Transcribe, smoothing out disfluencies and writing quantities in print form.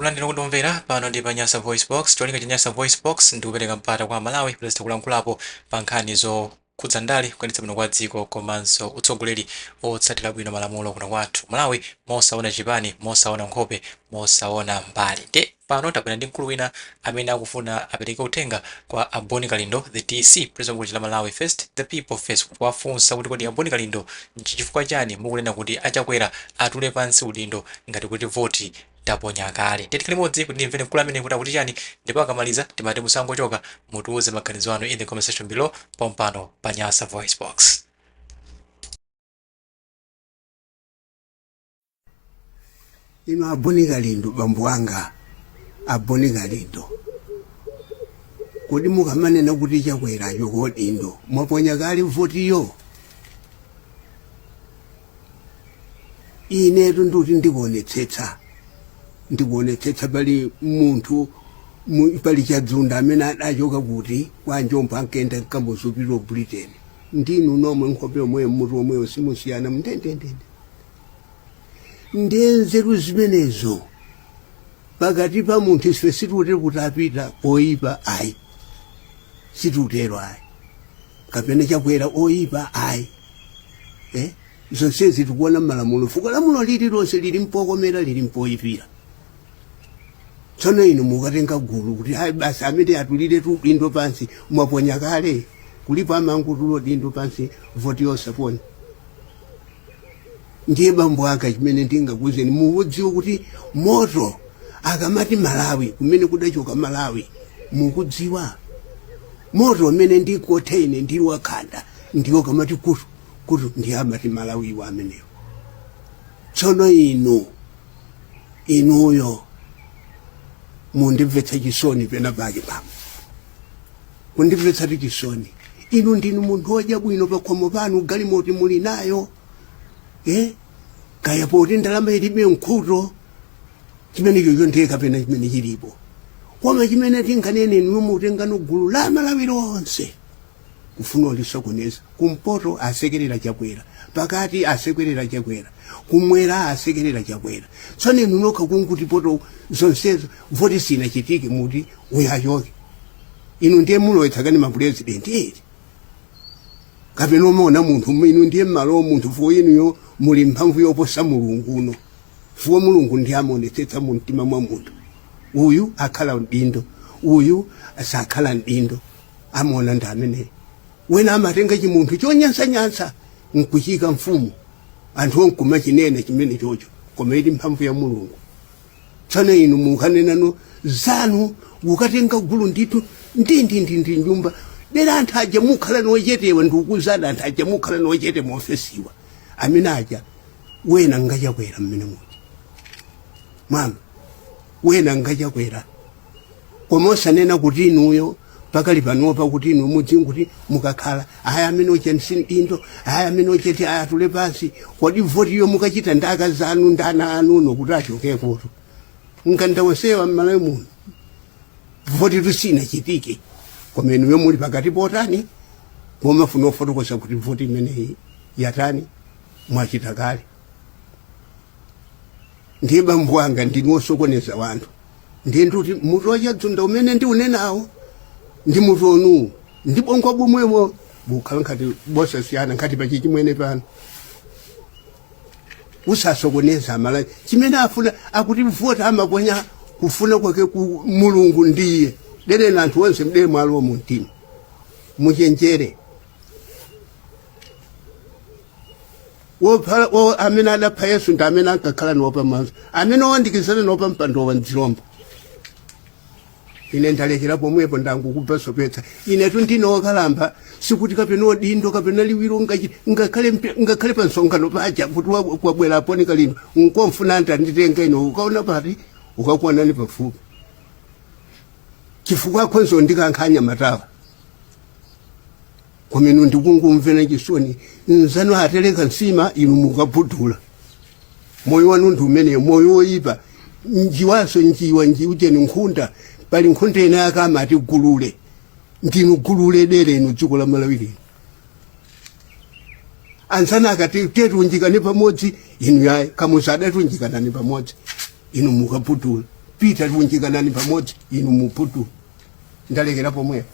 Kulandira kudomvera pano ndi pa Nyasa Voice Box. Cholinga cha Nyasa Voice Box ndi kupereka mpata kwa Malawi kuti kulankhulapo pa nkhani zokhudza ndale kuyendetsa bwino kwa dziko komanso utsogoleri otsatira bwino malamulo kuno kwathu Malawi, mosaona chipani, mosaona nkhope, mosaona mbali. Pano tabwera ndi mkulu wina amene akufuna apereke uthenga kwa Boni Kalindo, the DC, president wa Malawi First, the people first, kuwafunsa kuti kodi Boni Kalindo nchifukwa chani mukunena kuti achakwera atule pansi udindo ngati kuti voti taponya kale. Titikale modzi kuti ndimvere mkulu amene kuti akuti chani, ndipo akamaliza timati musangochoka mutiuze maganizo anu in the comment section below pompano pa Nyasa Voice Box. Ino Boni Kalindo bambo wanga Boni Kalindo kodi mukamanena kuti chakwera chokodindo mwaponya kale votiyo. Inetu nduti ndikuonetsetsa pali munthu pali chadzunda amene adachoka kuti kwa njombo ankenda nkambozupirira Britain. Ndinu nomwe nkhope omwe mutu omweyo simusiyana mndendendende ndenzeru zimenezo pakati pa munthu ife situtere kuti apita oyipa ayi, situtero ayi, kapena chakwera oyipa ayi. Zonse zitikuona malamulo fuko lamulo lililonse lili mpokomera lili mpoyipira. Tsono ino mukatenga gulu kuti ayi basi amene atulire tu dindo pansi mwaponya kale kulipo amangu tulo dindo pansi voti yosapona. Ndiye bambo anga chimene ndingakuzeni mukudziwa kuti moto akamati Malawi kumene kudachoka Malawi mukudziwa moto amene ndikothene ndi wakhanda ndiwo kamati kutu ndi amati Malawi wa amenewo. Tsono inuyo mundimvetsa chisoni pena pake bambo, kundimvetsa chisoni. Inu ndinu munthu odya bwino pakhomo panu galimoti muli nayo, kaya poti ndalama ilibe nkhuto chimene chocho ndiye kapena chimene chilipo. Koma chimene tinganene inu mutengano gulu la Malawi lonse kufuna ulisokoneza. Kumpoto asekerera chakwera, pakati asekerera chakwera, kumwera asekerera chakwera. Tsono inu nokha kunguti poto zonsezo voti sina chitike muti uyachoke. Inu ndiye mulowetsakani mapresident eti kapena umaona munthu inu ndiye mmalo munthu fuo inuyo muli mphamvu yoposa Mulungu uno. Fuo Mulungu ndiye amonetsetsa mu mtima mwa munthu. Uyu akhala mdindo, uyu asakhala mdindo, amona ndi amene wena amatenga chimunthu chonyansa nkuchika mfumu anthu onkuma chinene chimene chocho koma ili mphamvu ya Mulungu. Tsono inu mukanenano zanu ukatenga gulu nditu ndi nyumba dera anthu aja mukhala nochetewa ndikuzada anthu aja mukhala nochete muofesiwa amene aja wena ngachakwera mmene muti mama wena ngachakwera koma osanena kuti inuyo pakali panopa kuti inu mudzingu kuti mukakhala aya amene ochensi ndindo aya amene ocheti atule pansi kodi voti yo mukachita ndaka zanu ndana anu nokuti achoke kuti ngandawesewa Malawi muno voti tusina chitike koma inuyo muli pakati potani koma funa ofotokoza kuti voti imeneyi yatani mwachita kale. Ndiye bambo wanga ndinosokoneza wanthu ndiye nduti mutu wachadzunda umene ndiunenawo ndi mutu onu ndi bongo bomwemo bukhala ngati bosasiyana ngati pachi chimwene pano usasokoneza Malawi chimene afuna akuti vota amaponya kufuna kwake ku Mulungu ndiye dere anthu onse mdere mwalo mu mtima muchenjere. Wo amene adapha Yesu ndi amene ankakhala nopa manzo amene owandikizana nopa mpando wa nzilombo. Ine ndalekera pomwepo ndangukupasa petsa inetu ndinokalamba sikuti kapena odindo kapena liwiro ngakhale pa nsonkhano paja kuti kwabwera Boni Kalindo nkomfuna ndanditenga ino ukaona pati ukakuona ni pafupi chifukwa khonzo ndikankhanya matawa komeno ndikungumvena chisoni nzano ateleka nsima inu mukabhudula moyo wanu ndi umene moyo oyipa njiwaso njiuje nkhunda pali nkhunda ina akama ati gulule ndinu gulule dere inu dziko la Malawi lino. Ansana akati tetunjikane pamodzi inu yayi kamusada tunjikanani pamodzi inu mukaputula Peter Bunjiganani pamodzi inu muputu ndalekera pomwe